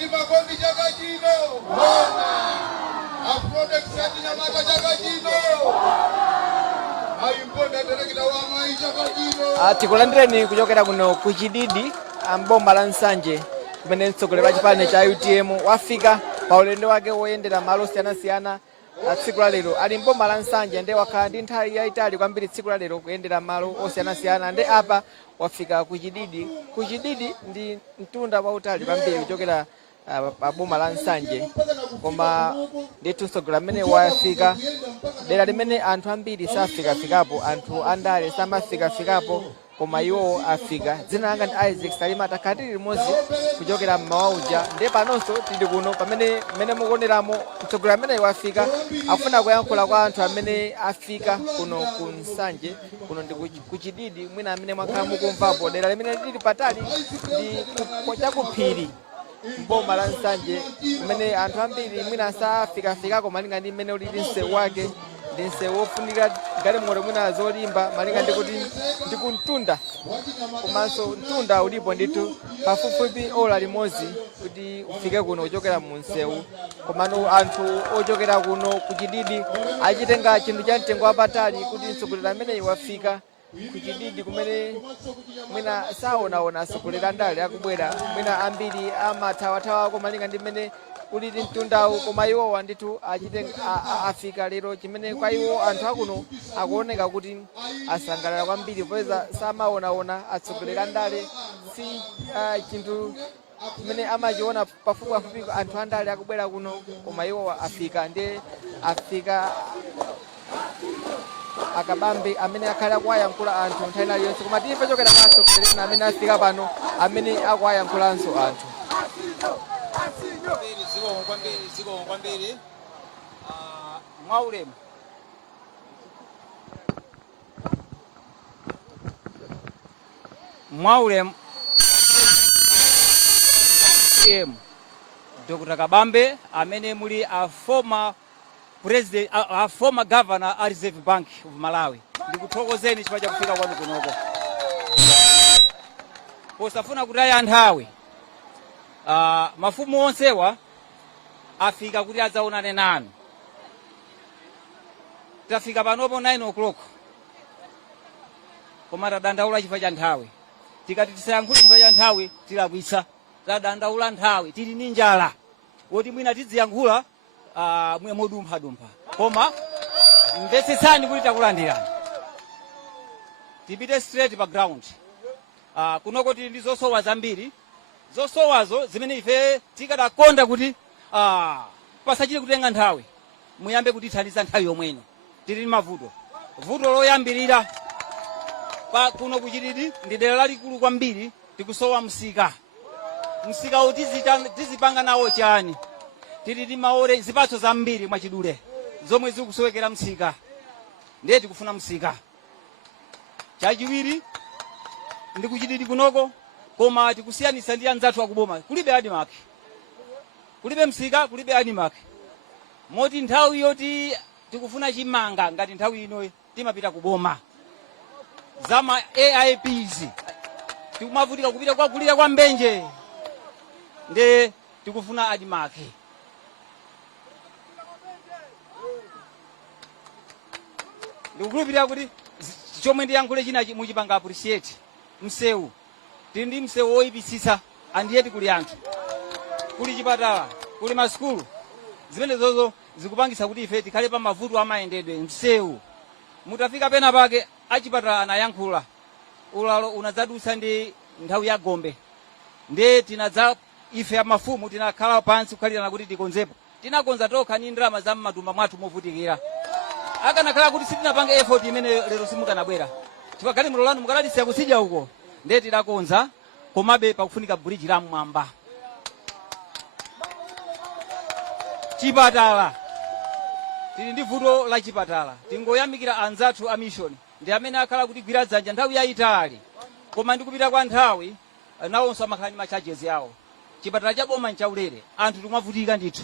Edward Makondi Jagajino. Afrode Kusati Nyamata Jagajino. Ayimponda Derekita Wamai Jagajino. Tikulandireni kuchokera kuno kuchididi ambomba la Nsanje kumene mtsogoleri wa chipani cha UTM wafika pa ulendo wake woyendera malo osiyanasiyana tsiku la lero. Ali mbomba la Nsanje ndi wakhala ndi nthawi yayitali kwambiri tsiku la lero kuyendera malo osiyanasiyana ndi apa wafika kuchididi. Kuchididi ndi mtunda wautali kwambiri kuchokera pa boma la Nsanje, koma ndithu mtsogoleri amene wafika dera limene anthu ambiri safikafikapo, anthu andale samafikafikapo, koma iwo afika. Dzina langa ndi Isaac Salima, takhatiri limodzi kuchokera m'mawauja ndi panonso tili kuno pamene mukuoneramo mtsogoleri amene wafika afuna kuyankhula kwa anthu amene afika kuno ku Nsanje. Kuno ndi kuchididi, mwina amene mwakhala mukumvapo dera limene lili patali ndi chakuphiri mboma la Nsanje, kumene anthu ambiri mwina safikafikako malinga ndi mmene ulili msewu wake. Ndi msewu wofunika galimoto mwina zolimba malinga ndi kumtunda, komanso mtunda ulipo ndithu pafupifupi ola limodzi kuti ufike kuno kuchokera mu msewu. Komano anthu ochokera kuno kuchididi achitenga chinthu cha mtengo wapatali kuti mtsogoleri amene wafika kuchididi, kumene mwina saonaona atsogoleri andale akubwera, mwina ambiri amathawathawa malinga ndi mmene ulili mtundawu, koma iwowa ndithu afika lero, chimene kwa iwo anthu akuno akuoneka kuti asangalala kwambiri popeza samaonaona atsogoleri andale. Si chinthu chimene amachiona pafupipafupi anthu andale akubwera kuno, koma iwowa afika. Ndi afika akabambe amene akhale akuwayankhula anthu nthawi ina iliyonse, koma timve chokera kwa atsogoleri amene afika pano amene akuwayankhulanso anthu. Ziko kwambiri mwaulemu Dr. Kabambe amene muli a former president, a former governor a Reserve Bank of Malawi. Ndikuthokozeni chifukwa cha kufika kwanu kunoko. Posafuna kutaya nthawi, mafumu onsewa afika kuti adzaonane nanu. Tafika panopo 9 o'clock, koma tadandaula chifukwa cha nthawi. Tikati tisayankhule chifukwa cha nthawi tilakwitsa. Tadandaula nthawi, tili ndi njala woti mwina tidziyankhula mwe modumpha. Koma mvetsetsani kuti takulandirani. Tipite straight pa ground. Kunoko tili ndi zosowa zambiri. Zosowazo zimene ife tikadakonda kuti pasachire kutenga nthawi, muyambe kutithandiza nthawi yomweno. Tili ndi mavuto. Vuto loyambirira pa kuno kuchididi ndi dera lalikulu kwambiri, tikusowa msika. Msika uti tizipanga nawo chani? Tili ndi maore zipatso zambiri mwachidule zomwe zikusowekera msika. Ndiye tikufuna msika. Chachiwiri ndi kuchididi kunoko, koma tikusiyanisa ndi anzathu akuboma. Kulibe adimake, kulibe msika, kulibe adimake. Moti nthawi yoti tikufuna chimanga ngati nthawi ino timapita kuboma. Zama AIPs tikumavutika kupita kwa kulira kwa mbenje, nde tikufuna adimake. Ndikukhulupirira kuti chomwe ndiyankhule china muchipanga appreciate. Msewu tili ndi msewu woyipitsitsa, andiyeti kuli anthu, kuli chipatala, kuli masukulu. Zimene zozo zikupangisa kuti ife tikhale pa mavuto amayendedwe. Msewu mutafika pena pake achipatala anayankhula, ulalo unadzadutsa ndi nthawi ya gombe, nde tinadza ife amafumu tinakhala pansi kukhalirana kuti tikonzepo. Tinakonza tokha ni ndalama za m'matumba mwathu movutikira. Akanakhala kuti sitinapanga effort imene lero simukanabwera. Chifukwa kali mulolanu mukanalisiya kusija huko. Nde tidakonza, komabe pakufunika bridge la mmwamba. Chipatala tili ndi vuto la chipatala. Tingoyamikira anzathu a mission ndi amene akhala kuti gwira dzanja nthawi yayitali, koma ndikupita kwa nthawi nawonso amakhala ndi macharges yawo. Chipatala cha boma nchaulere, anthu timavutika ndithu.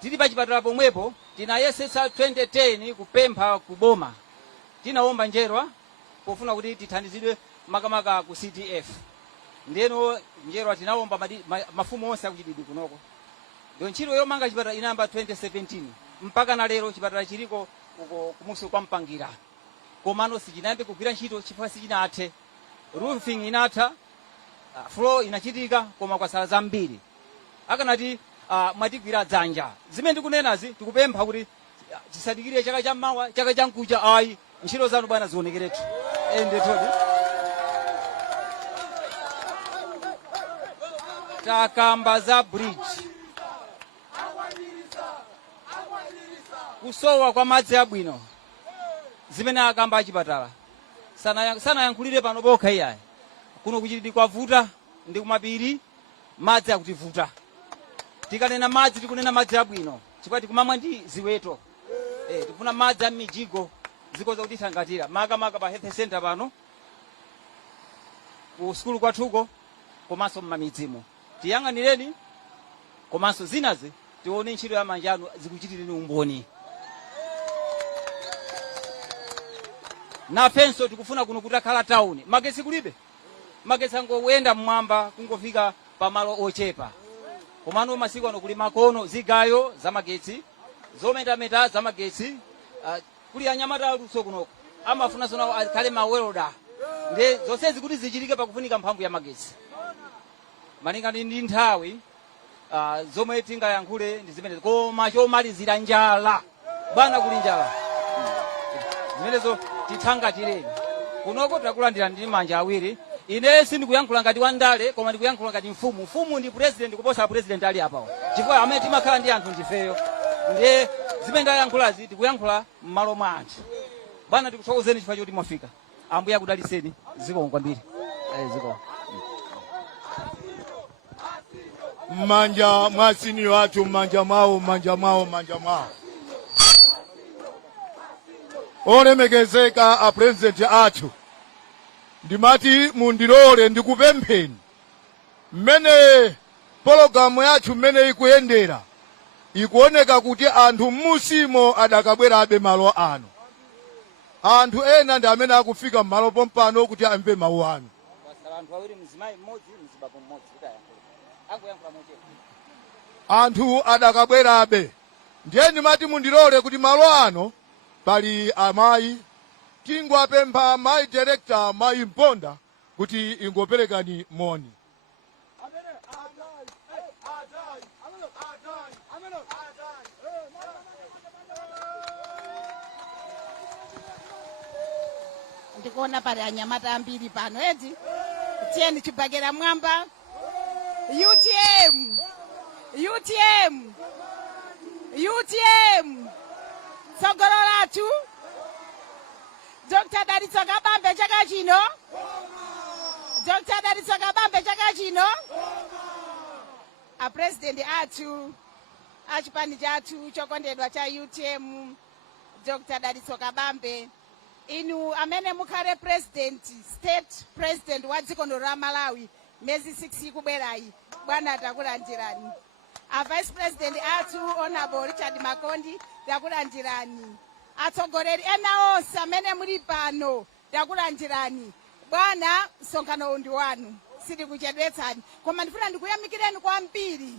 Tili pa chipatala pomwepo tinayesetsa 2010 kupempha kuboma, tinaomba njerwa pofuna kuti tithandizidwe makamaka ku CTF. ndeno njero tinawomba mafumu onse akuchididi kunoko. Ndio ntchito yomanga chipatala inamba 2017 mpaka na lero chipatala chiliko kumusi kwa Mpangira. Komano sichinayambe kugwira ntchito chifukwa sichinathe. Roofing inatha, floor inachitika koma kwa sala zambiri. Akanati mwatigwira dzanja. Zimene ndikunenazi tikupempha kuti tisadikire chaka cha mawa, chaka cha nkucha ayi ntchito zanu bwana zionekeretu. Ende todi. Takamba za bridge. Kusowa kwa madzi abwino. Zimene akamba achipatala. Sana yankulire pano bokha iyayi. Kuno kuchitidi kwa vuta ndi kumapiri madzi akutivuta. Tikanena madzi tikunena madzi abwino. Chifukwa tikumamwa ndi ziweto. Tikufuna madzi amijigo zikoza kuti sangatira. Maka pa health center pano. Ku skulu kwathuko komanso mmamidzimo. Tiyang'anireni komanso zinazi tione ntchito ya manja anu zikuchitireni umboni. Nafenso tikufuna kuno kutakhala town. Magesi kulibe. Magesi angowenda mmwamba kungofika pamalo ochepa. Komano masiku ano kuli makono zigayo za magetsi, zometa za magetsi, kuli anyamata aluso kunoko. Amafuna sona kale mawelda. Nde zonse zikuti zichitike pakufunika mphamvu ya magetsi. Maninga ndi nthawi zomwe tingayankhule ndi zimene koma chomalizira njala. Bwana kuli njala. Zimenezo tithangatireni. Kunoko takulandira ndi manja awiri. Ine sindikuyankhula ngati wandale koma ndikuyankhula ngati mfumu. Mfumu ndi president kuposa president ali apawo. Chifukwa amene timakhala ndi anthu ndifeyo. Nde zimene ndayankhulazi tikuyankhula m'malo mwa anthu. Bwana tikuthokozeni chifukwa choti mwafika. Ambuye akudaliseni. Zikomo kwambiri. Zikomo. Manja mwasini watu manja mwawo. Olemekezeka a president athu. Ndimati mundilole ndikupempheni. Mmene pologalamu yathu mmene ikuyendera. Ikuoneka kuti anthu musimo adakabwerabe malo ano. Anthu ena ndi amene akufika mmalo pompano kuti amve mawu anu. Anthu adakabwerabe. Ndiye ndimati mundilole kuti malo ano pali amayi tingwapempha mayi director mayi Mponda kuti ingoperekani moni. Ndikuona pali anyamata ambiri pano eti tiyeni chibagera mwamba. UTM tsogolo lathu Dr. Dalitso Kabambe chaka chino a president athu achipani chathu chokondedwa cha UTM Dr. Dalitso Kabambe. Inu amene mukhale state president wa dziko la Malawi mezi 6 kubwerayi bwana takulandirani. A vice president athu honorable Richard Makondi takulandirani. Atsogoleri ena onse amene muli pano takulandirani. Bwana msonkhano ndi wanu sitikuchedwetsani koma ndifuna ndikuyamikireni kwambiri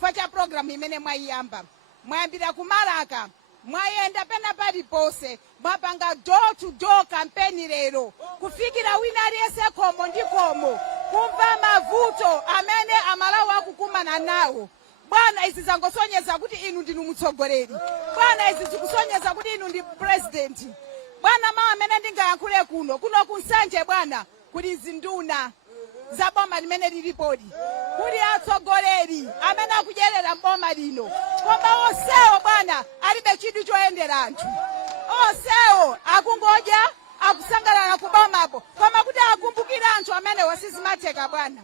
facha program imene mwayiyamba. Mwayambira kumalaka mwayenda pena palipose mwapanga door to door campaign lero kufikira wina aliyense khomo ndi khomo kumva mavuto amene amalawi akukumana nawo. Bwana izi zangosonyeza kuti inu ndinu mutsogoleri. Bwana izi zikusonyeza kuti inu ndi president. Bwana mawu amene ndingayankhule kuno kunsanje bwana kuli zinduna za boma limene lilipodi. Kuli atsogoleri amene akudyerera mboma lino. Koma onsewo bwana alibe chidwi choyendera anthu. Onsewo akungodya akusangalala kubomapo. Koma kuti akumbukira anthu amene wasizimatheka bwana.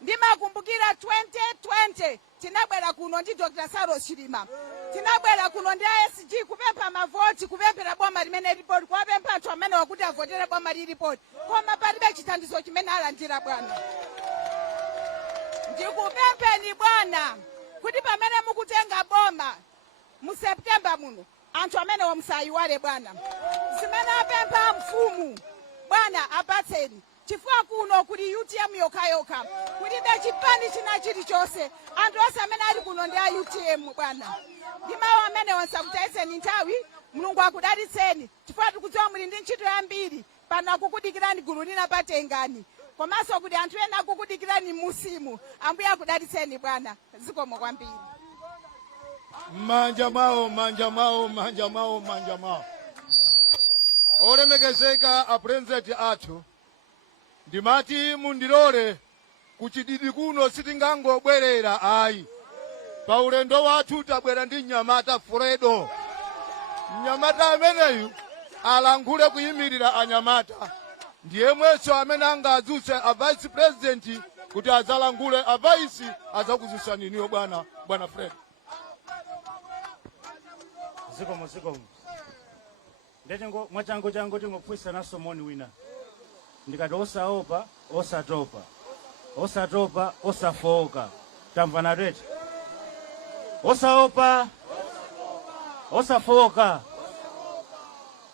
Ndimakumbukira 2020 tinabwera kuno ndi Dr. Saro Chilima. Tinabwera kuno ndi ASG kupempha mavoti kupemphera boma limene lilipodi. Kuwapempha anthu amene wakuti avotera boma lilipodi. Koma palibe chithandizo chimene alandira bwana. Ndikupempheni bwana kuti pamene mukutenga boma mu September muno anthu amene musayiwale bwana. Zimene apempha mfumu bwana apatseni. chifukwa kuno kuli UTM yokhayoka kulibe chipani china chilichonse. Anthu onse amene ali kuno ndi a UTM bwana. Ndi mawu amene onse akutayitseni nthawi, Mulungu akudalitseni chifukwa tikudziwa muli ndi ntchito yambiri pano akukudikirani gulu lina patengani. Komanso kuti anthu ena akukudikirani musimu. Ambuye akudalitseni bwana. Zikomo kwambiri. Manja mawo, manja mawo, manja mawo, manja mawo. Olemekezeka apresident athu ndimati mundilole kuchididi kuno sitingangobwerera ayi. Pa ulendo wathu tabwera ndi Mnyamata Fredo. Mnyamata ameneyu alankhule kuyimirira anyamata. Ndiye mwenso amene angadzutse a vice president kuti azalankhule, a vice azakuzusani niyo bwana Fredo. Zikomo. Ndetengo mwachango chango tingopwisa naso moni wina. Ndikati osaopa, osatopa. Osatopa, osafoka. Tamvana rete. Osaopa, osafoka.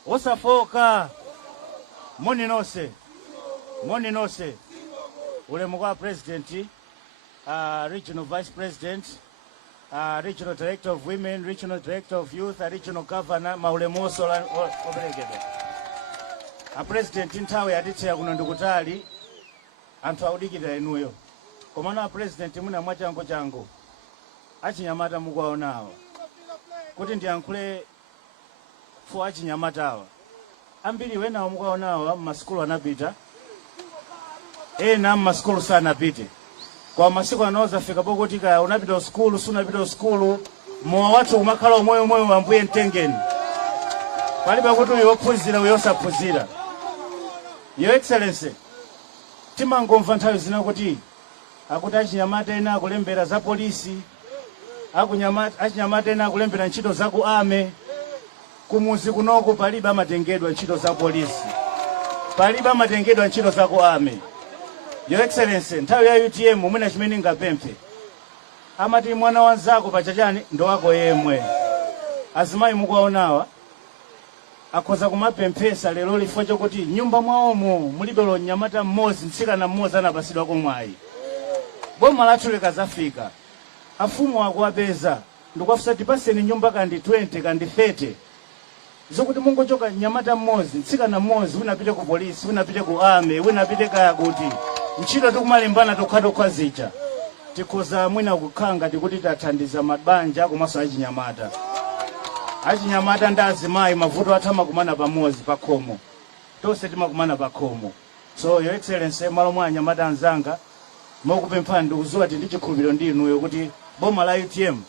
Osafoka. Moni nose. Ulemu kwa president, regional vice president, regional director of women, regional director of youth, regional governor, maulemoso oberegede. A president nthawi yaditseya kuno ndikutali, anthu audikira inuyo. Komana a president muna mwachango achinyamata mukwaonawa. Kuti ndiyankhule fo achinyamatawa. Ambiri wenawo mukwaonawa mmasikulu anapita. Ena mmasikulu sanapite. Kwa masiku anoza fika pokoti kaya unapita skulu, sunapita skulu, mwa watu umakhala omweyo wambuye mtengeni. Palibe kuti uyophunzira uyosaphunzira. Your Excellency, timangomva nthawi zina kuti akuti achinyamata ena akulembera za polisi, achinyamata ena akulembera ntchito za ku ame, kumuzi kunoko palibe amatengedwa ntchito za polisi, palibe amatengedwa ntchito za ku ame. Your Excellency, nthawi ya UTM mwina chimene ngapemphe. Amati mwana wanzako pachachani ndo wako yemwe. Azimayi mukwaonawa akhoza kumapemphesa lero lifo chokuti nyumba mwaomo mulibe mnyamata mmodzi, mtsikana mmodzi anapasidwa komwayi. Boma lathu likazafika, afumu akuwapeza ndikuwafusa tipaseni nyumba kandi 20 kandi 30. Zokuti mungochoka nyamata mmodzi, mtsikana mmodzi, unapite ku polisi, unapite ku ame, unapite kaya kuti ntchito tikumalimbana tokha zija. Tikhoza mwina kukhanga tikuti tathandiza mabanja komanso achinyamata. Achinyamata ndi azimayi mavuto athama kumana pamodzi pakhomo. Tonse timakumana pakhomo. So Your Excellency, malo mwa anyamata anzanga mokupemphani ndikudziwa kuti ndi chikhulupiriro ndinuyo kuti boma la UTM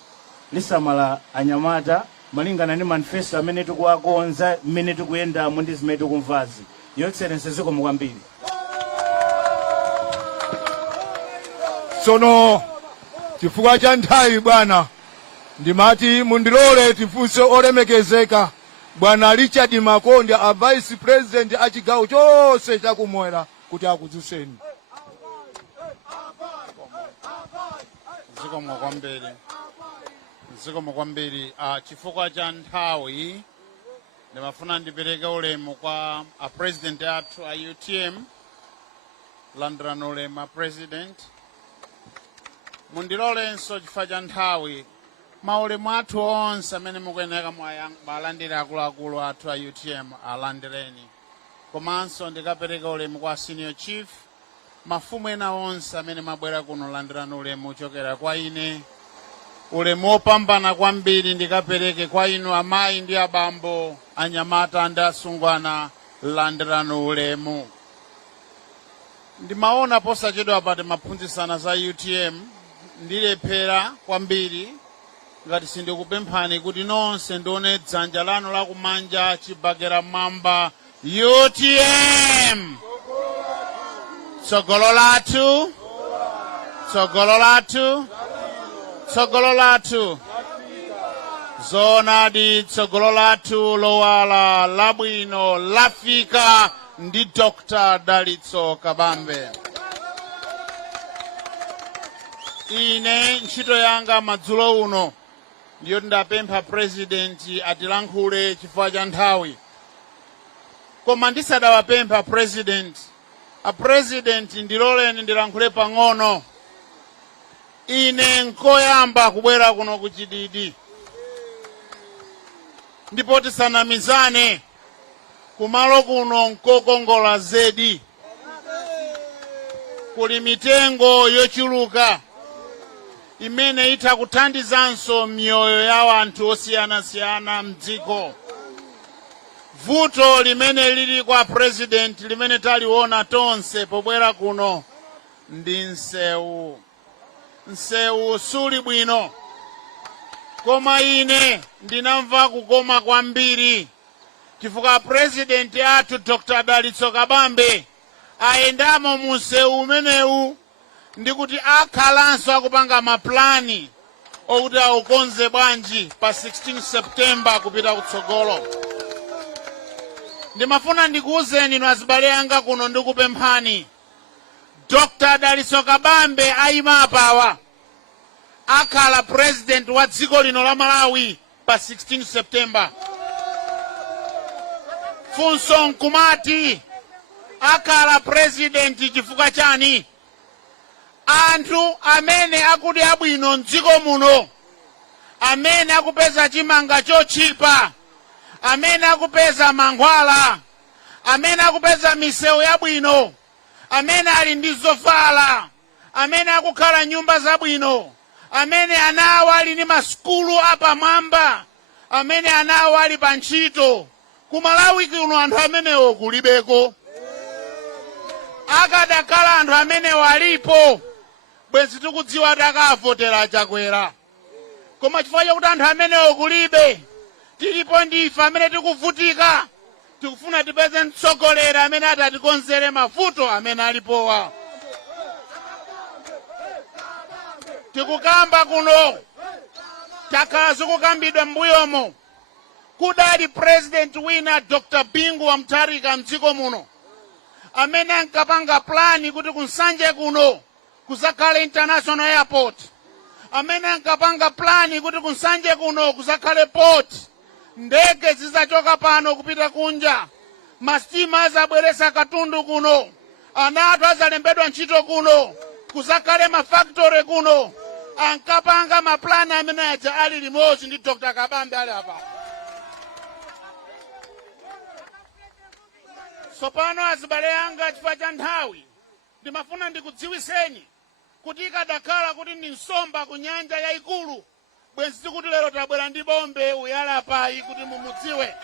lisamala anyamata malingana ndi manifesto amene tikuwakonza, mmene tikuyendamo ndi zimene tikumvazi. Your Excellency, zikomo kwambiri. Sono chifukwa cha nthawi bwana ndimati mundilole tifunse olemekezeka bwana Richard Makonde, a vice president achigawo chonse chakumwera kuti akudzutseni. Zikomo kwambiri. Chifukwa cha nthawi ndimafuna ndipereke ulemu kwa a president athu a UTM, landirani ulemu a president. Mundilolenso chifukwa cha nthawi maulemu athu onse amene mukuyenera mwalandira akuluakulu athu a UTM alandireni. Komanso ndikapereka ulemu kwa senior chief, mafumu ena onse amene mabwera kuno landirani ulemu uchokera kwa ine. Ulemu opambana kwambiri ndikapereke kwa inu amayi ndi abambo, anyamata ndi asungwana, landirani ulemu. Ndimaona posachedwa pati maphunzitsana za UTM ndilephera kwambiri ngati sindikupemphani kuti nonse ndione dzanja lanu lakumanja chibagera mmwamba. UTM tsogolo lathu, tsogolo lathu, tsogolo lathu. Zoonadi tsogolo lathu lowala labwino lafika ndi Dr. Dalitso Kabambe. Ine ntchito yanga madzulo uno ndiyo ndapempha president atilankhule chifukwa cha nthawi. Koma ndisadawapempha president a president ndiloleni ndilankhule pang'ono. Ine nkoyamba kubwera kuno kuchididi. Ndipo tisanamizane kumalo kuno nkokongola zedi. Kuli mitengo yochuluka imene itha kuthandizanso mioyo ya anthu osiyanasiyana mdziko. Vuto limene lili kwa president limene taliona tonse pobwera kuno ndi nsewu. Nsewu suli bwino. Koma ine ndinamva kukoma kwambiri chifukwa president athu Dr. Dalitso Kabambe ayendamo mu nsewu umenewu ndikuti akhalanso akupanga maplani okuti aukonze bwanji pa 16 September kupita kutsogolo. Ndimafuna ndikuwuzeni inu azibale anga kuno ndikupemphani. Dr. Dalitso Kabambe ayima apawa akhala president wa dziko lino la Malawi pa 16 September. Funso nkumati akhala president chifukwa chani? Anthu amene akuti abwino mdziko muno, amene akupeza chimanga chochipa, amene akupeza mankhwala, amene akupeza misewu yabwino, amene ali ndi zovala, amene akukhala nyumba zabwino, amene anawo ali ndi masukulu apamwamba, amene anawo ali pa ntchito. Ku Malawi kuno anthu amenewo kulibeko. Akadakhala anthu amenewo alipo, bwenzi tikudziwa takavotera Chakwera. Koma chifukwa chakuti anthu amenewo kulibe, tilipo ndife amene tikuvutika, tikufuna tipeze mtsogoleri amene atatikonzere mavuto amene alipowa. Tikukamba kuno, takhala zikukambidwa m'mbuyomo. Kudali president wina Dr. Bingu wa Mutharika mdziko muno, amene ankapanga plani kuti kunsanje kuno kuzakhale international airport, amene ankapanga plani kuti kunsanje kuno kuzakhale port, ndege zizachoka pano kupita kunja, mastima azabweresa katundu kuno, ana athu azalembedwa ntchito kuno, kuzakhale mafactory kuno. Ankapanga maplani amene aja ali limodzi ndi Dr. Kabambe ali apa. Sopano azibale anga chifukwa cha nthawi ndimafuna ndikudziwiseni kuti ikadakhala kuti ndi nsomba ku nyanja yayikulu, bwenzi kuti lero tabwera ndi bombe uyalapayi kuti mumudziwe.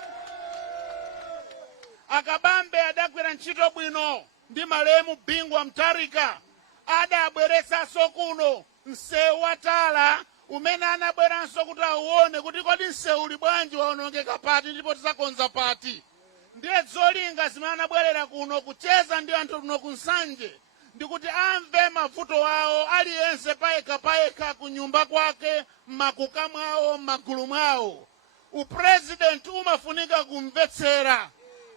Akabambe adagwira ntchito bwino ndi malemu Bingu wa Mutharika, adabweretsanso kuno msewu watala umene anabweranso kuti auone kuti kodi msewu uli bwanji waonongeka pati ndipo tizakonza pati. Ndiye zolinga zimene anabwerera kuno kucheza ndi anthu kuno kunsanje ndikuti amve mavuto awo aliyense payekha ku nyumba kwake, m'makuka mwawo, m'magulu mwawo. Upresident umafunika kumvetsera.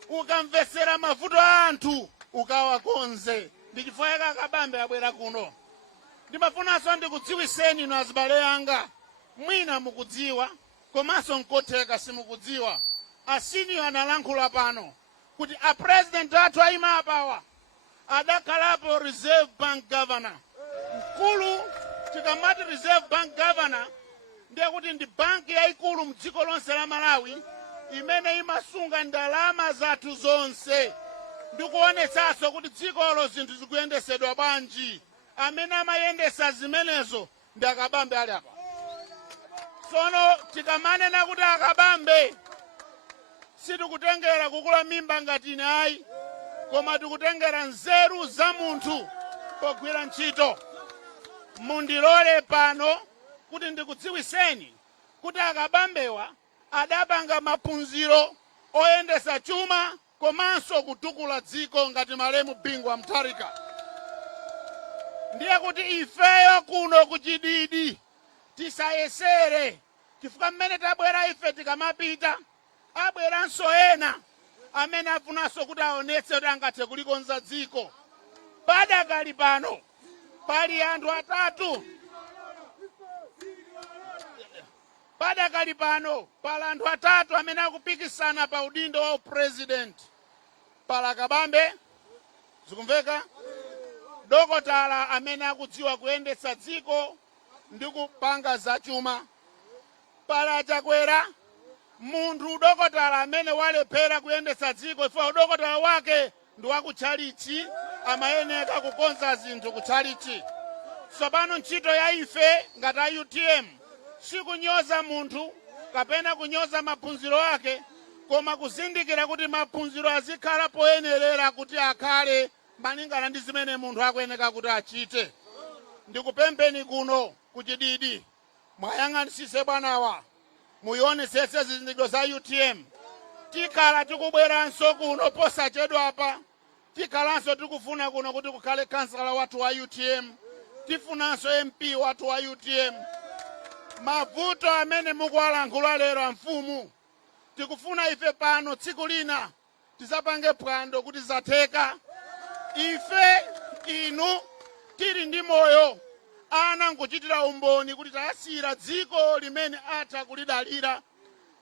Ukamvetsera mavuto a anthu ukawakonze. Ndi chifukwa chake Kabambe abwera kuno. Ndimafunanso ndikudziwiseni inu azibale anga, mwina mukudziwa komanso nkotheka simukudziwa. Asiniyo analankhula pano kuti a president athu ayima apawa adakhalapo Reserve Bank Governor. Mkulu tikamati Reserve Bank Governor ndiye kuti ndi banki yayikulu mdziko lonse la Malawi imene imasunga ndalama zathu zonse. Ndikuonetsanso kuti dzikolo zinthu zikuyendesedwa bwanji. Amene amayendesa zimenezo ndi Akabambe ali apa. Tsono tikamanena kuti Akabambe sitikutengera kukula mimba ngati ine ayi, koma tikutengera nzeru za munthu pogwira ntchito. Mundilole pano kuti ndikudziwiseni kuti Akabambewa adapanga maphunziro oyendesa chuma komanso kutukula dziko ngati malemu Bingu wa Mutharika. Ndiye kuti ifeyo kuno kuchididi tisayesere, chifukwa mmene tabwera ife tikamapita abweranso ena amene afunanso kuti aonetse kuti angathe kulikonza dziko. Padakali pano pali anthu atatu. Padakali pano pali anthu atatu amene akupikisana pa udindo wa president. Pala Kabambe, zikumveka? Dokotala amene akudziwa kuyendetsa dziko ndi kupanga zachuma. Pala chakwera munthu dokotala amene walephera kuyendetsa dziko ifo dokotala wake ndi wakutchalichi amayeneka kukonza zinthu kutchalichi. Tsopano ntchito ya ife ngati a UTM sikunyoza munthu kapena kunyoza maphunziro ake, koma kuzindikira kuti maphunziro azikhala poyenerera kuti akhale malingana ndi zimene munthu akuyeneka kuti achite. Ndikupempheni kuno kuchididi mwayang'anisise bwanawa muyionesese zizindikiro za UTM. Tikhala tikubweranso kuno posachedwapa, tikhalanso tikufuna kuno kuti kukhale kansala wathu wa UTM, tifunanso MP wathu wa UTM. Mavuto amene mukuwalankhula lero a mfumu tikufuna ife pano tsiku lina tizapange phwando kuti zatheka. Ife inu tili ndi moyo ana nkuchitira umboni kuti tayasira dziko limene atha kulidalira.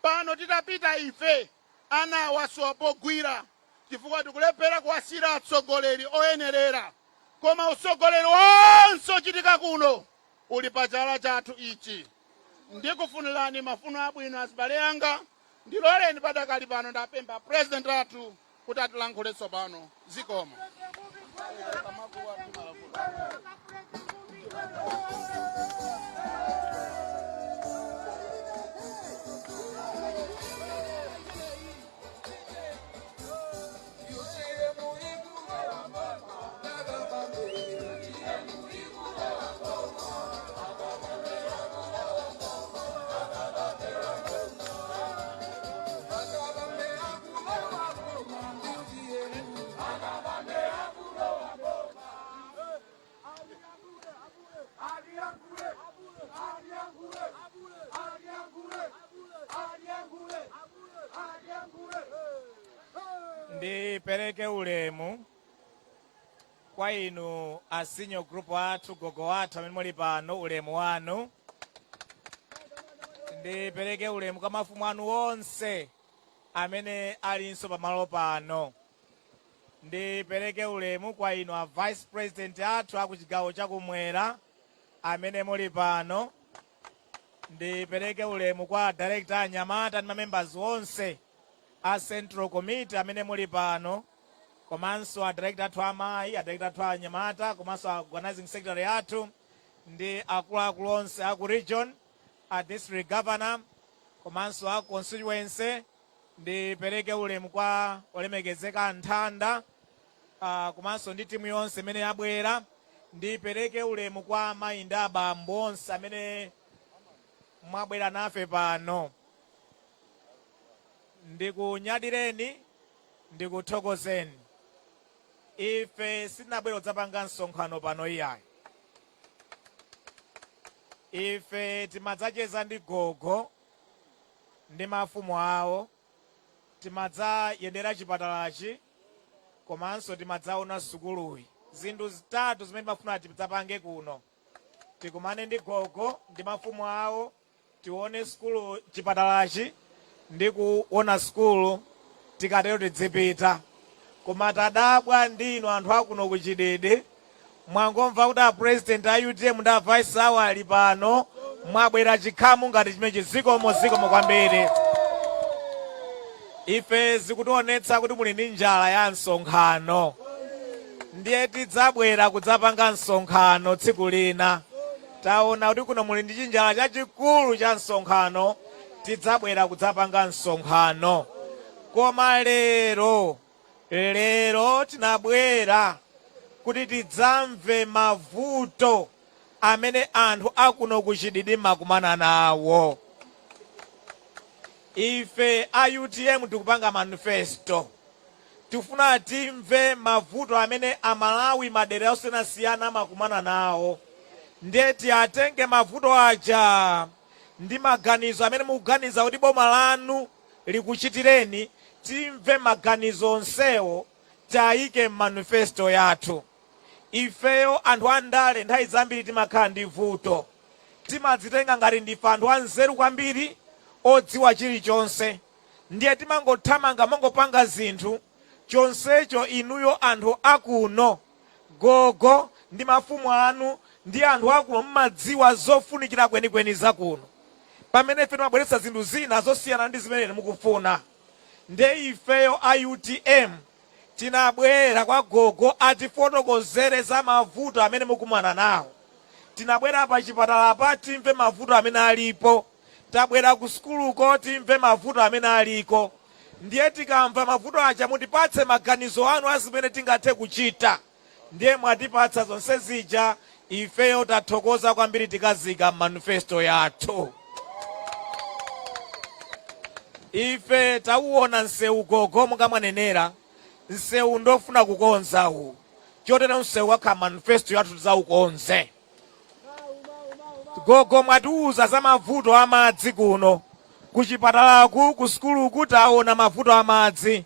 Pano titapita ife ana wasiwapogwira chifukwa tikulephera kuwasira atsogoleri oyenerera, koma utsogoleri wonse ochitika kuno uli pachala chathu ichi. Ndikufunirani mafuno abwino azibale anga. Ndiloleni padakali pano ndapempha president athu kuti atilankhule tsopano. Zikomo. Ndipereke ulemu kwa inu a senior group athu gogo athu amene muli pano, ulemu wanu. Ndipereke ulemu kwa mafumu anu onse amene alinso pamalo pano. Ndipereke ulemu kwa inu a vice president athu aku chigawo chakumwera amene muli pano. Ndipereke ulemu kwa director anyamata ndi members onse a central committee amene muli pano, komanso a director athu amayi, a director athu anyamata, komanso a organizing secretary athu ndi akuluakulu onse aku region, a district governor, komanso a constituency. Ndipereke ulemu kwa olemekezeka Nthanda, komanso ndi timu yonse imene yabwera. Ndipereke ulemu kwa amayi ndi abambo onse amene mwabwera nafe pano. Ndikunyadireni, ndikuthokozeni. Ife sitinabwera kudzapanga msonkhano pano iyayi. Ife timadzacheza ndi gogo ndi mafumu awo, timadzayendera chipatalachi, komanso timadzaona sukuluyi. Zinthu zitatu zimene mafuna tidzapange kuno: tikumane ndi gogo ndi mafumu awo, tione sukulu chipatalachi ndi kuona sukulu, tikatero tidzipita. Koma tadabwa ndinu anthu akuno kuchidede, mwangomva kuti a president a UTM ndi a vice awo ali pano, mwabwera chikhamu ngati chimenechi. Zikomo kwambiri. Ife zikutionetsa kuti muli ndi njala ya msonkhano, ndiye tidzabwera kudzapanga msonkhano tsiku lina. Taona kuti kuno muli ndi chinjala chachikulu cha msonkhano, tidzabwera kudzapanga msonkhano. Koma lero tinabwera kuti tidzamve mavuto amene anthu akuno kuchididi makumana nawo. Ife a UTM tikupanga manifesto, tifuna timve mavuto amene amalawi madera osiyanasiyana makumana nawo, ndiye tiyatenge mavuto aja ndi maganizo amene mukuganiza kuti boma lanu likuchitireni. Timve maganizo onsewo, tayike manifesto yathu. Ifeyo anthu andale nthawi zambiri timakhala ndi vuto, timadzitenga ngati ndife anthu anzeru kwambiri odziwa chilichonse, ndiye timangothamanga mongopanga zinthu chonsecho inuyo anthu akuno gogo ndi mafumu anu ndi anthu akuno mmadziwa zofunikira kwenikweni zakuno. Pamene ife timabweretsa zinthu zina zosiyana ndi zimene mukufuna, nde ifeyo a UTM tinabwera kwa gogo atifotokozere za mavuto amene mukumana nawo. Tinabwera pa chipatala pa timve mavuto amene alipo, tabwera ku sukuluko timve mavuto amene aliko. Ndiye tikamva mavuto aja mutipatse maganizo anu azimene tingathe kuchita. Ndiye mwatipatsa zonse zija, ifeyo tathokoza kwambiri tikazika manifesto yathu. Ife tauona nsewu gogo monga mwanenera, nsewu ndofuna kukonza uwu. Chotero nsewu waka manifesto yathu tizaukonze. Gogo mwatiuza za mavuto amadzi kuno. Kuchipatalaku, ku sukuluku taona mavuto amadzi.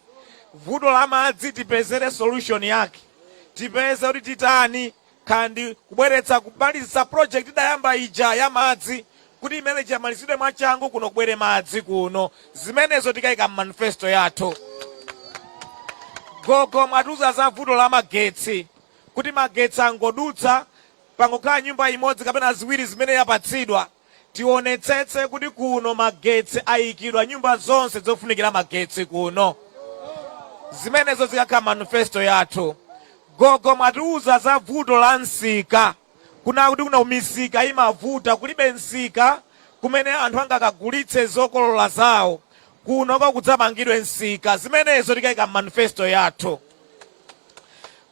Vuto la madzi tipezere solution yake. Tipeze kuti titani kandi kubweretsa kubaliza project idayamba ija ya madzi. Kuti imene chamalizidwe mwachangu kuno kubwere madzi kuno. Zimenezo tikayika manifesto yathu. Gogo mwatiuza za vuto la magetsi. Kuti magetsi angodutsa pangokhala nyumba imodzi kapena ziwiri zimene yapatsidwa. Tionetsetse kuti kuno magetsi ayikidwa nyumba zonse zofunikira magetsi kuno. Zimenezo zikakhala manifesto yathu. Gogo mwatiuza za vuto la nsika. Kuna kuti kuna misika imavuta, kulibe nsika kumene anthu angakagulitse zokolola zawo. Kuno kwa kudzamangidwe nsika. Zimenezo tikayika manifesto yathu.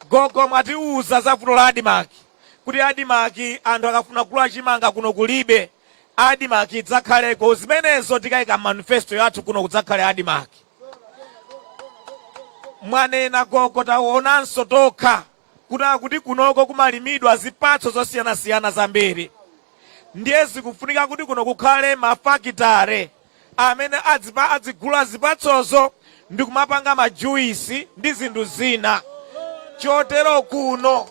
Gogo mwatiuza za vuto la adimaki. Kuti adimaki anthu akafuna kugula chimanga kuno kulibe. Adimaki idzakhaleko. Zimenezo tikayika manifesto yathu kuno kudzakhale adimaki. Mwanena gogo taonanso tokha kuti kunoko kumalimidwa zipatso zosiyana-siyana zambiri. Ndiye zikufunika kuti kuno kukhale mafakitare amene adzigula zipatsozo ndi kumapanga majuisi ndi zinthu zina. Chotero kuno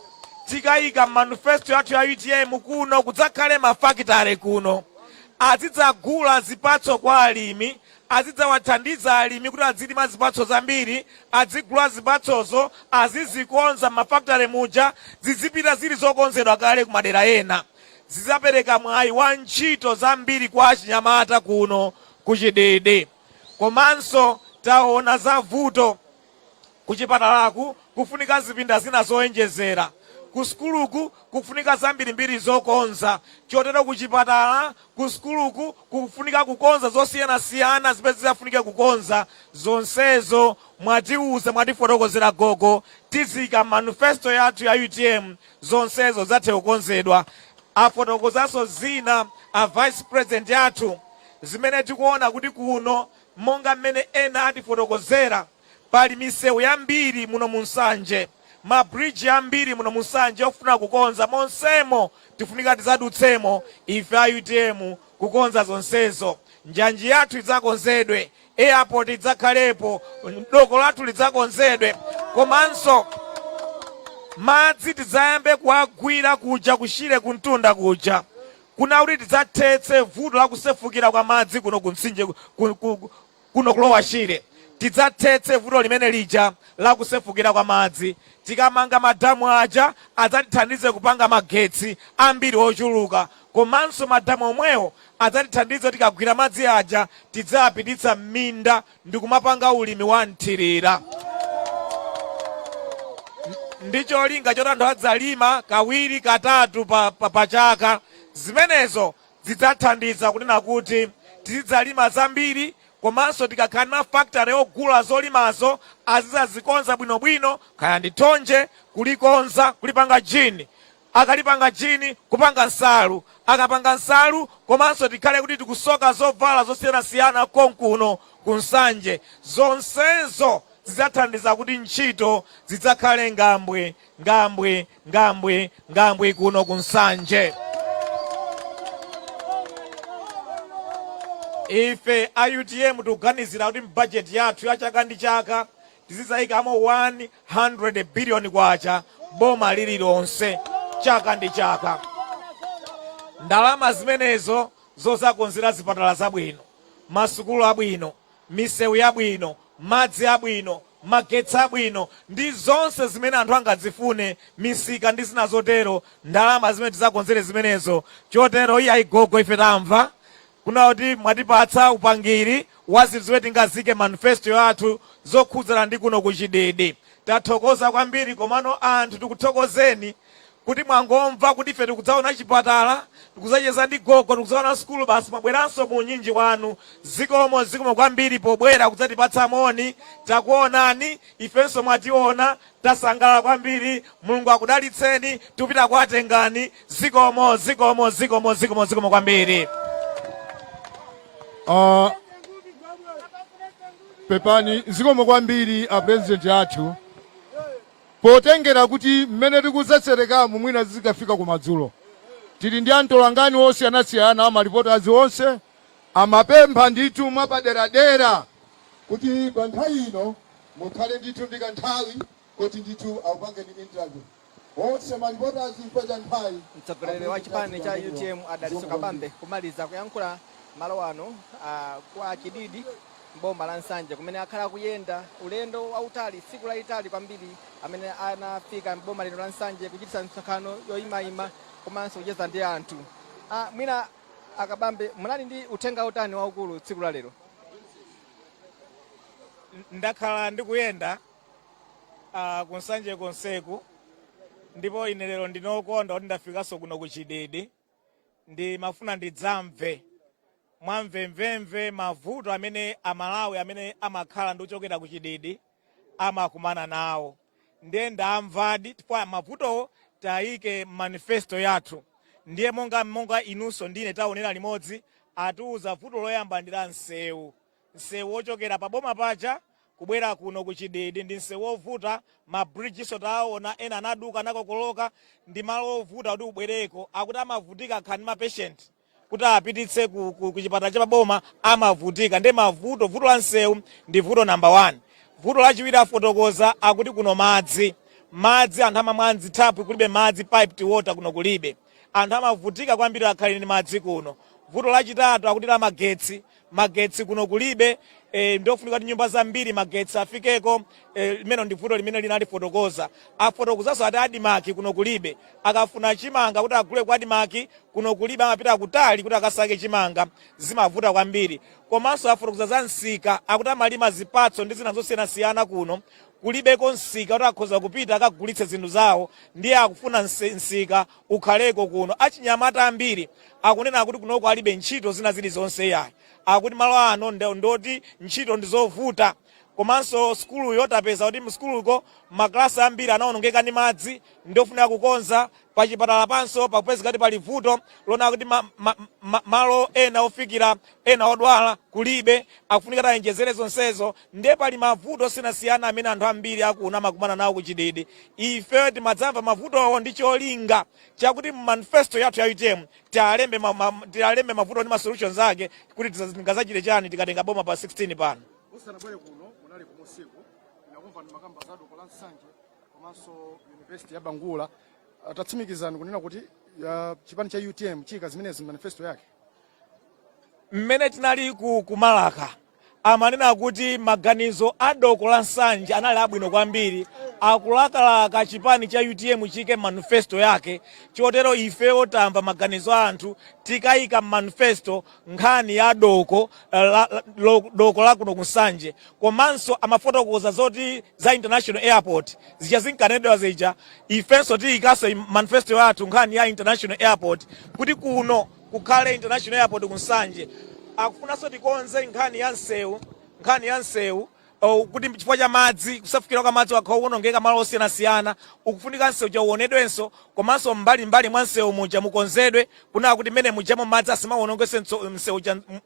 tikayika manifesto yathu ya UTM kuno kudzakhale mafakitare kuno. Azidzagula zipatso kwa alimi, azidzawathandiza alimi kuti azilima zipatso zambiri, azigula zipatsozo, azizikonza mafakitare muja, zizipita zili zokonzedwa kale kumadera ena. Zizapereka mwayi wa ntchito zambiri kwa achinyamata kuno kuchidede. Komanso taona za vuto kuchipatalaku kufunika zipinda zina zoenjezera. Ku sukuluku kufunika zambirimbiri zokonza. Chotero kuchipatala, ku sukuluku kufunika kukonza zosiyana-siyana zimene zizafunika kukonza. Zonsezo mwatiuza mwatifotokozera gogo, tizika manifesto yathu ya UTM zonsezo zathe kukonzedwa. Afotokozanso zina a vice president yathu zimene tikuona kuti kuno monga mmene ena atifotokozera, pali misewu yambiri muno munsanje, mabridge ambiri muno munsanje ofuna kukonza. Monsemo tifunika tizadutsemo ife a UTM kukonza zonsezo. Njanji yathu idzakonzedwe, airport idzakhalepo, doko lathu lidzakonzedwe. Komanso madzi tidzayambe kuagwira kuja kushire kuntunda kuja. Kuna kuti tidzathetse vuto la kusefukira kwa madzi kuno kumtsinje kuno kulowa shire. Tidzathetse vuto limene lija la kusefukira kwa madzi. Tikamanga madamu aja adzatithandize kupanga magetsi ambiri ochuluka. Komanso madamu omwewo adzatithandize tikagwira madzi aja tidzapititsa m'minda ndi kumapanga ulimi wa nthirira. Ndicho linga choti anthu adzalima kawiri katatu pa chaka. Zimenezo zidzathandiza kunena kuti tizidzalima zambiri. Komanso tikakhala mafakitare ogula zolimazo azidzazikonza bwinobwino, kaya ndi thonje kulikonza kulipanga jini, akalipanga jini kupanga nsalu, akapanga nsalu komanso tikhale kuti tikusoka zovala zosiyana-siyana konkuno kunsanje. Zonsezo zidzathandiza kuti ntchito zidzakhale ngambwe kuno kunsanje. Ife a UTM tikuganizira kuti mbudget yathu ya chaka ndi chaka tizidzayikamo 100 billion kwacha boma lililonse chaka ndi chaka. Ndalama zimenezo zozakonzera zipatala zabwino, masukulu abwino, misewu yabwino, madzi abwino, magetsi abwino ndi zonse zimene anthu angazifune, misika ndi zina zotero, ndalama zimene tizakonzere zimenezo. Chotero iya igogo ife tamva kuna kuti mwatipatsa upangiri wa zinthu zimene tingazike manifesto yathu zokhudzana ndi kuno kuchididi. Tathokoza kwambiri, komano anthu tikuthokozeni kuti mwangomva kuti ife tikudzaona chipatala, tikuzacheza ndi gogo, tikudzaona skulu, basi mwabweranso mu unyinji wanu. Zikomo kwambiri pobwera kudzatipatsa moni. Takuonani, ifenso mwationa, tasangalala kwambiri. Mulungu akudalitseni, tupita kuwatengani. Zikomo kwambiri. Pepani, zikomo kwambiri a president athu. Potengera kuti mmene tikuzeserekamu mwina zikafika kumadzulo, tili ndi antolangani osiyanasiyana, amaripoti onse amapempha ndithu mwapaderadera kuti pa nthawi ino mukhale ndithu ndi kanthawi kuti ndithu akupangeni interview. Onse maripoti mpeza nthawi. Mtsogoleri wa chipani cha UTM Dalitso Kabambe kumaliza kuyankhula malo ano kwa Chididi mboma la Nsanje, kumene akhala kuyenda ulendo wautali, tsiku laitali kwambiri, amene anafika mboma lino la Nsanje kuchitisa msonkhano yoyimayima komanso kucheza ndi anthu. Mwina Akabambe, munali ndi uthenga utani waukulu tsiku la lero? Ndakhala ndikuyenda ku Nsanje konseku, ndipo ine lero ndinokonda kuti ndafikanso kuno kuchididi. Ndimafuna ndidzamve mwamvemvemve mavuto amene Amalawi amene amakhala ndi kuchokera kuchididi amakumana nawo. Ndiye ndamvadi kwa mavutowo tayike manifesto yathu. Ndiye monga inunso ndine taonera limodzi, atiuza vuto loyamba ndi la msewu wochokera pa boma paja kubwera kuno kuchididi. Ndi msewu wovuta, mabridges taona ena anaduka nakokoloka, ndi malo ovuta kuti ubwereko. Akuti amavutika khani ma patient kuti apititse ku chipatala cha boma, amavutika. Ndi vuto la msewu ndi vuto number 1. Vuto lachiwiri afotokoza akuti kuno madzi anthu amamwanzi thapu, kulibe madzi, piped water kuno kulibe. Anthu amavutika kwambiri akhali ndi madzi kuno. Vuto lachitatu akuti la magetsi kuno kulibe. Ndofunika kuti nyumba zambiri magetsi afikeko. Limene ndi vuto limene linali fotokoza. Afotokozanso ati adimaki kuno kulibe. Akafuna chimanga kuti agule kwa adimaki kuno kulibe, amapita kutali kuti akasake chimanga, zimavuta kwambiri. Komanso afotokoza za nsika, akuti amalima zipatso ndi zina zosiyanasiyana kuno, kulibeko nsika kuti akhoza kupita akagulitse zinthu zawo. Ndiye akufuna nsika ukhaleko kuno. Achinyamata ambiri akunena kuti kunoko alibe ntchito zina zilizonse yayi. Akuti malo ano ndoti ntchito ndizovuta. Komanso skulu yotapeza kuti mskuluko maklasi ambiri anaonongeka ndi madzi, ndofuna kukonza pa chipatala panso pakupezeka kuti pali vuto lona kuti malo ena ofikira ena odwala kulibe, akufunika tayenjezere zonsezo. Ndiye pali mavuto osiyanasiyana amene anthu ambiri akuno amakumana nawo kuchididi. Ife timadzamva mavutowo ndi cholinga chakuti manifesto yathu ya UTM tialembe mavuto ndi masolutions ake kuti tingazachite chani tikatenga boma pa 16 pano. Usanabwere kuno munali kumusiku inakumva ndi makamba za doko la Nsanje komanso University ya Bangula. Tatsimikizani kunena kuti chipani cha UTM chika zimenezi manifesto yake. Mmene tinali ku Malaka amanena kuti maganizo a doko la Nsanje anali abwino kwambiri, akulakalaka chipani cha UTM chike manifesto yake. Chotero ifewo tamva maganizo a anthu tikayika manifesto nkhani ya doko la kuno ku Nsanje. Komanso amafotokoza zoti za international airport zichazinkanedwa zija, ifenso tiyikaso manifesto yathu nkhani ya international airport kuti kuno kukhale international airport ku Nsanje. Akufunanso tikonze nkhani ya nsewu kuti chifukwa cha madzi kusafikira kwa madzi wakhaonongeka malo osiyanasiyana, ukufunika nsewu chauonedwenso. Komanso mbali mwa nsewu muja mukonzedwe kuna kuti mene mujamo madzi asimaonongese nsewu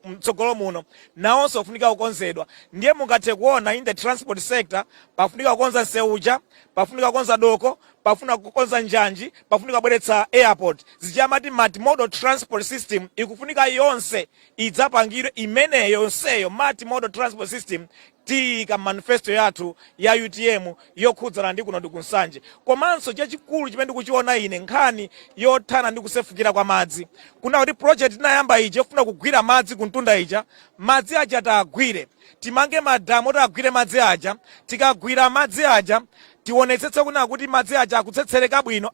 mtsogolo muno, nawonso ufunika kukonzedwa. Ndiye mungathe kuona in the transport sector pafunika kukonza nsewu uja, pafunika kukonza doko, pafuna kukonza njanji, pafunika kubweretsa airport. Zijamati multimodal transport system ikufunika yonse idzapangidwe imene yonseyo multimodal transport system tika manifesto yathu ya UTM yokhudzana ndi kuno ndi kunsanje. Komanso chachikulu chimene ndikuchiona ine nkhani yothana ndi kusefukira kwa madzi. Kuna kuti project inayamba ija yofuna kugwira madzi kuntunda ija, madzi aja tagwire. Timange madamu tagwire madzi aja, tikagwira madzi aja, tionetsetse kuna kuti madzi aja akutsetsereka bwino,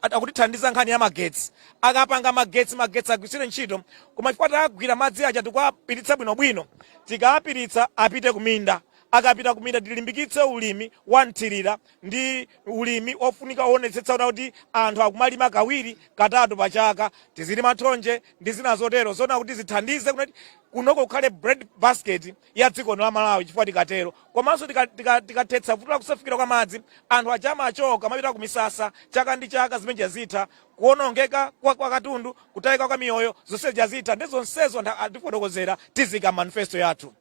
akutithandiza nkhani ya magetsi. Akapanga magetsi agwisire ntchito, koma chifukwa tagwira madzi aja tikuwapiritsa bwinobwino, tikawapiritsa apite kuminda. Akapita kuminda tilimbikitse ulimi wanthirira ndi ulimi ofunika oonetsetsa kuti anthu akumalima kawiri katatu pachaka, tizilima thonje ndi zina zotero zona kuti zithandize kuti kunoko kukhale bread basket ya dziko la Malawi chifukwa tikatero. Komanso tikathetsa vuto la kusefukira kwa madzi, anthu achama achoka mapita ku misasa chaka ndi chaka zimene zitha kuonongeka kwa katundu, kutayika kwa miyoyo, zonse jazitha ndi zonsezo atifotokozera tizika manifesto yathu.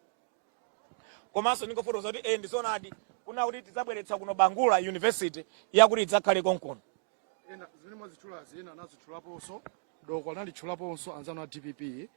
Komanso ndingofotokoza kuti ndizonadi kuna kuti tidzabweretsa kuno Bangula University yakuti idzakhale konkono. Zimene mwazitchulazi ena anazitchulaponso, doko analitchulaponso anzano a DPP,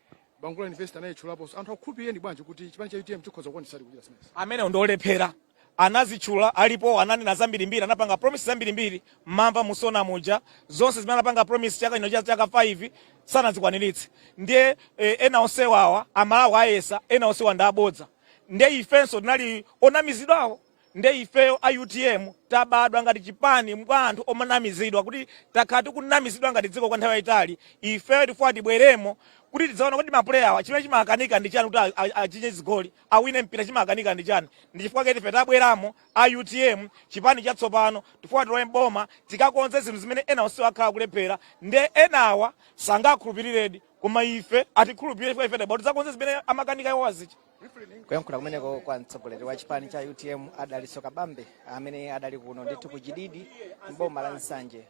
Bangula University anayitchulaponso. Anthu akukhulupirira bwanji kuti chipani cha UTM chikhoza kukwaniritsa kuchita zimenezi? Amene ndolephera anazitchula alipo ananena zambirimbiri, anapanga promise zambirimbiri mmamva musona muja, zonse zimene anapanga promise chaka ino chaka 5 sanazikwaniritse. Ndiye ena onsewawa amalawi ayesa, ena onsewa ndabodza. Ndiye ifenso tinali onamizidwawo, ndiye ifeyo a UTM tabadwa ngati chipani mwa anthu omanamizidwa kuti takhati kunamizidwa ngati dziko kwa nthawi yayitali. Ifeyo tifuna tibweremo kuti tidzaona kuti mapuleyawa chimene chimakanika ndi chani kuti achinye zigoli, awine mpira chimakanika ndi chani. Ndi chifukwa kuti ife tabweramo a UTM chipani chatsopano, tifuna tilowe mboma tikakonze zinthu zimene ena onse akhala kulephera. Ndiye enawa sangakhulupiriredi, koma ife atikhulupirire chifukwa ife tabodi zakonze zimene amakanika iwo azichi. Kuyankhula kumeneko kwa mtsogoleri wa chipani cha UTM Adaliso Kabambe amene adali kuno ndithu kuchididi mboma la Nsanje,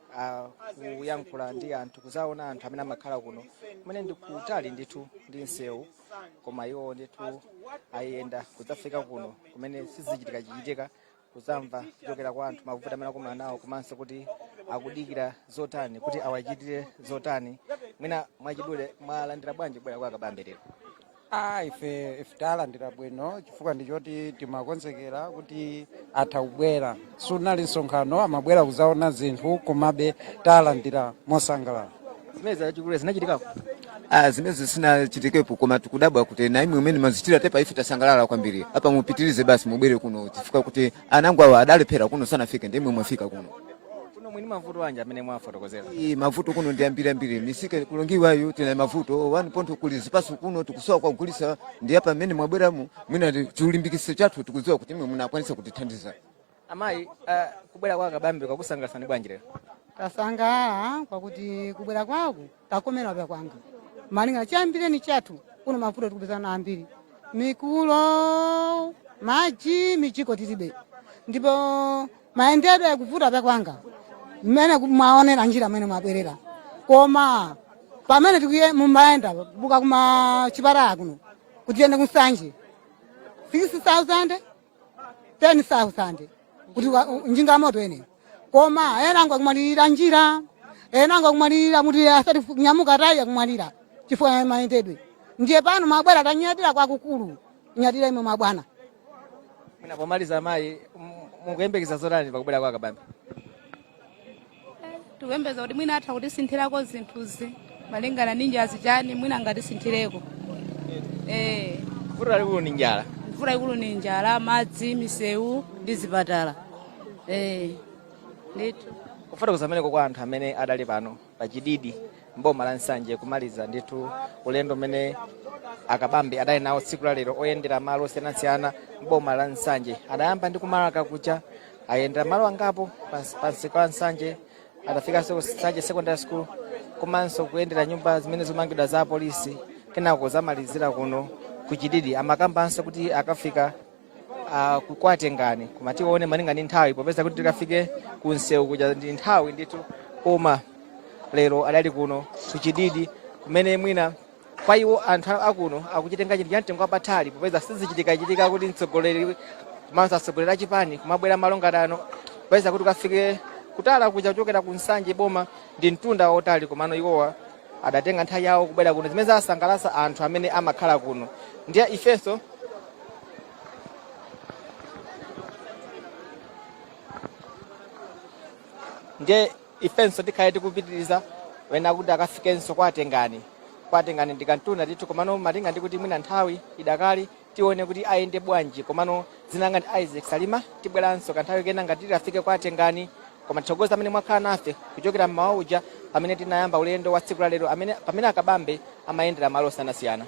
kuyankhula ndi anthu kuzaona anthu amene amakhala kuno kumene ndikutali ndithu ndi nsewu, koma iwo ndithu ayenda kudzafika kuno kumene sizichitika kuzamva kuchokera kwa anthu mavuto amene akumana nawo, komanso kuti akudikira zotani kuti awachitire zotani. Mwina mwachidule mwalandira bwanji kubwera kwa Kabambe lero? Ife talandira bwino chifukwa ndichoti timakonzekera kuti atha kubwera. Sunali nsonkhano amabwera kuzaona zinthu, komabe talandira mosangalala. Zimene zachikulu zinachitikako? Zimene zinachitikepo, koma tikudabwa kuti na imwe umene mazitira tepa ife tasangalala kwambiri. Apa mupitirize basi mubwere kuno chifukwa kuti anangu awa adalephera kuno sanafike, ndi imwe mwafika kuno. Mwini mavuto anje amene mwafotokozera? Mavuto kuno ndi ambiri misike kulongiwayo tina mavuto 1 point kulizi pasu kuno tikusowa kwa kugulisa, ndi apa amene mwabweramu mwina tiulimbikise chathu tikuziwa kuti imwe munakwanisa kutithandiza. Amayi, kubwera kwa Kabambe kwakusangalasani bwanji lero? Tasangala kwakuti kubwera kwako takomera pya kwanga. Malinga chambireni chathu kuno mavuto tikupezana ambiri. Mikulo, maji, michiko tilibe. Ndipo maendedwe yakuvuta pya kwanga. Mmene mwaonera njira mmene mwabwerera. Koma pamene tikuye mumaenda buka kuma chipatala kuno kuti tiende kunsanje 6,000 10,000 kuti njinga moto ene. Koma ena anga kumwalira njira, ena anga kumwalira muti asati nyamuka taya kumwalira chifukwa maendedwe. Ndiye pano mabwera tanyatira kwa kukulu, nyatira imwe mabwana. Mwina pomaliza amayi mukuyembekeza zotani pakubwera kwa Kabambe? Tukuyembeza kuti mwina atha kutisinthirako zinthuzi malingana ndi njala zichani, mwina angatisinthireko. Vuto lalikulu ni njala. Vuto lalikulu ni njala, madzi, misewu ndi zipatala. Ndithu kufotokoza kumeneko kwa anthu amene adali pano pachididi mboma la Nsanje kumaliza ndithu ulendo umene Akabambe adali nawo tsiku la lero oyendera malo osiyanasiyana mboma la Nsanje. Adayamba ndi kumalaka kucha, ayendera malo angapo pansi kwa Nsanje, adafika Nsanje Secondary School, komanso kuyendera nyumba zimene zimangidwa za polisi, kenako zamalizira kuno kuchididi. Amakambanso kuti akafika kukwatengani koma tione malinga ndi nthawi, popeza kuti tikafike kunsewu kuja ndi nthawi ndithu, koma lero adali kuno kuchididi kumene mwina kwa iwo anthu akuno akuchitenga chinthu chamtengo wapatali, popeza sizichitika kuti mtsogoleri komanso atsogoleri achipani kumabwera malo ngati ano, popeza kuti ukafike kutala kuja kuchokera ku Nsanje boma ndi mtunda otali, komano iwowa adatenga nthawi yawo kubwera kuno, zimene zasangalatsa anthu amene amakhala kuno. Ndiye ifenso tikhale tikupitiriza wena kuti akafikenso kwatengani ndikantunda tithu, komano malinga ndi kuti mwina nthawi idakali tione kuti ayende bwanji, komano zina ngati Isaac Salima tibweranso kanthawi kena ngati titafike kwatengani. Koma tithokoza amene mwakhala nafe kuchokera mmawa uja pamene tinayamba ulendo wa tsiku la lero pamene akabambe amayendera malo osiyanasiyana.